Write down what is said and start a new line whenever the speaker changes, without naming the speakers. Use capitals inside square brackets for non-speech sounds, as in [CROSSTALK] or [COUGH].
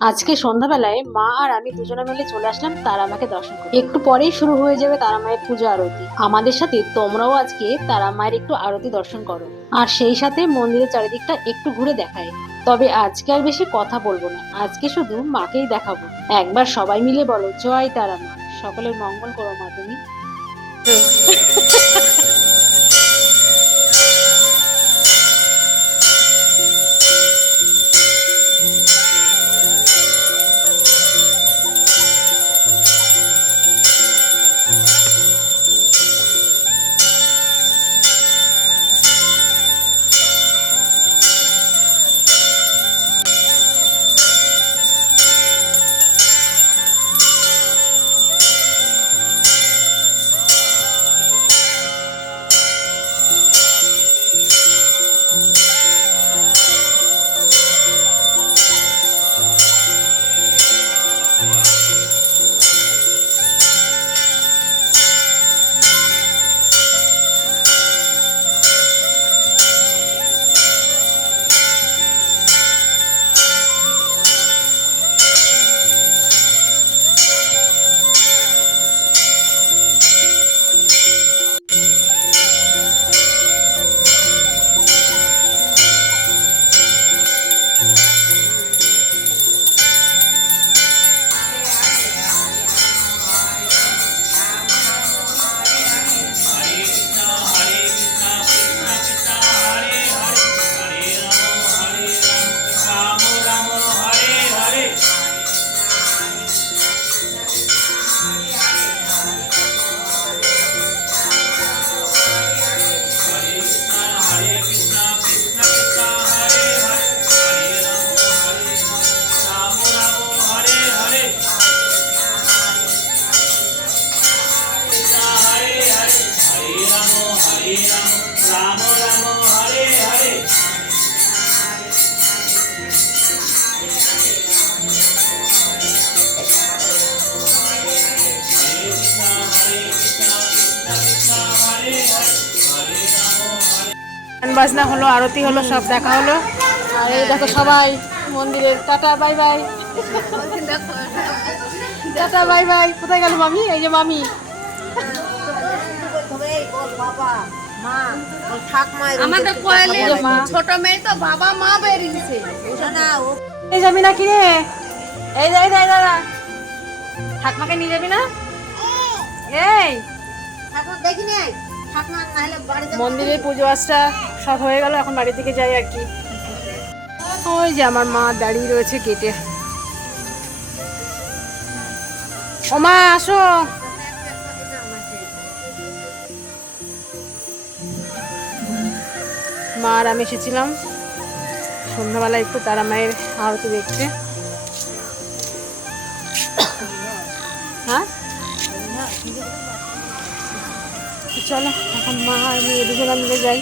আজকে সন্ধ্যাবেলায় মা আর আমি দুজনে মিলে চলে আসলাম তারা মাকে দর্শন করতে। একটু পরেই শুরু হয়ে যাবে তারা মায়ের পুজো আরতি। আমাদের সাথে তোমরাও আজকে তারা মায়ের একটু আরতি দর্শন করো। আর সেই সাথে মন্দিরের চারিদিকটা একটু ঘুরে দেখায় তবে আজকে আর বেশি কথা বলব না। আজকে শুধু মাকেই দেখাবো। একবার সবাই মিলে বলো, জয় তারা মা। সকলের মঙ্গল করো মা তুমি। [LAUGHS]
গান বাজনা হলো আরতি হলো সব দেখা হলো। আর এই দেখো সবাই মন্দিরের tata bye bye. Tata bye bye. কোথায় গেল মামি? এই যে মামি।
আমাদের। ছোট মেয়ে তো বাবা মা বেরিয়েছে
এই যাবি না কিরে এই যাই যাই দাদা। ঠাকমাকে নিয়ে যাবি না? এই। মন্দিরের পুজো আজটা সব হয়ে গেল, এখন বাড়ির দিকে যাই আর কি। ওই যে আমার মা দাঁড়িয়ে রয়েছে কেটে ও মা আসো। মা আর আমি এসেছিলাম। সন্ধ্যাবেলা একটু তারা মায়ের আরতি দেখতে। হ্যাঁ? চলো এখন মা আর মেয়ে দুজনে মিলে যাই।